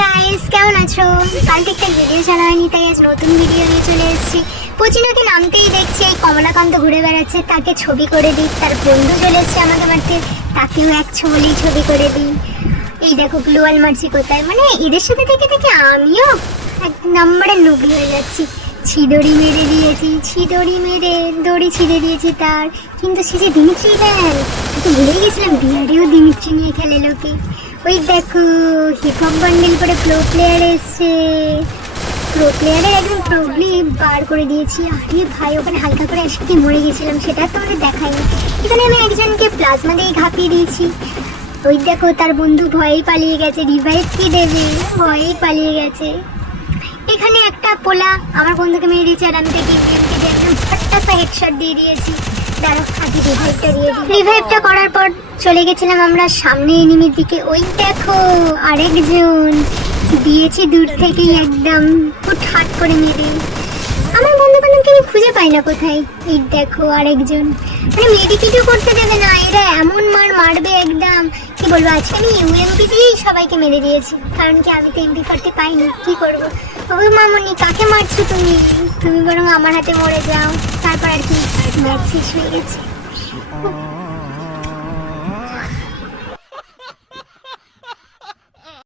Guys, কেমন আছো? কালকে একটা ভিডিও ছাড়া হয়নি, তাই আজ নতুন ভিডিও নিয়ে চলে এসেছি। পচিনোকে নামতেই দেখছি এই কমলাকান্ত ঘুরে বেড়াচ্ছে, তাকে ছবি করে দিই। তার বন্ধু চলে এসছে আমাকে মারতে, তাকেও এক ছবি করে দিই। এই দেখো গ্লোয়াল মারছি কোথায়, মানে এদের সাথে থেকে থেকে আমিও এক নম্বরে লুবি হয়ে যাচ্ছি। ছিদড়ি মেরে দিয়েছি, দড়ি ছিঁড়ে দিয়েছি তার। কিন্তু সে যে দিমিত্রি দেন, তো ভুলেই গেছিলাম বিহারিও দিমিত্রি নিয়ে খেলে লোকে। ওই দেখো হিপহপ বান্ডেল করে প্রো প্লেয়ার এসছে, প্রো প্লেয়ারের একদম প্রবলি বার করে দিয়েছি। আরে ভাই, ওখানে হালকা করে একসাথে মরে গেছিলাম, সেটা তো আমাদের দেখায়নি। এখানে আমি একজনকে প্লাজমা দিয়ে ঘাপিয়ে দিয়েছি। ওই দেখো তার বন্ধু ভয়েই পালিয়ে গেছে, রিভাইভ কি দেবে, ভয়েই পালিয়ে গেছে। এখানে একটা পোলা আমার বন্ধুকে মেরে দিয়েছে, আর আমি তাকে একদম ফাট্টাসা হেডশট দিয়ে দিয়েছি। দাঁড়াও আগে রিভাইভটা দিয়ে দিই। রিভাইভটা করার পর চলে গেছিলাম আমরা সামনে এনিমির দিকে। ওই দেখো আরেকজন দিয়েছি দূর থেকেই, একদম হুটহাট করে মেরে। আমার বন্ধু বান্ধবকে আমি খুঁজে পাই না কোথায়। এই দেখো আরেকজন, মানে মেডিকেটও করতে দেবে না এরা, এমন মারবে একদম। কি বলবো, আজকে আমি ইউএমপি দিয়েই সবাইকে মেরে দিয়েছি, কারণ কি আমি তো MP40 পাইনি। কি করবো? ওই মামনি, কাকে মারছো তুমি? তুমি বরং আমার হাতে মরে যাও। তারপর আর কি, ম্যাচ শেষ হয়ে গেছে।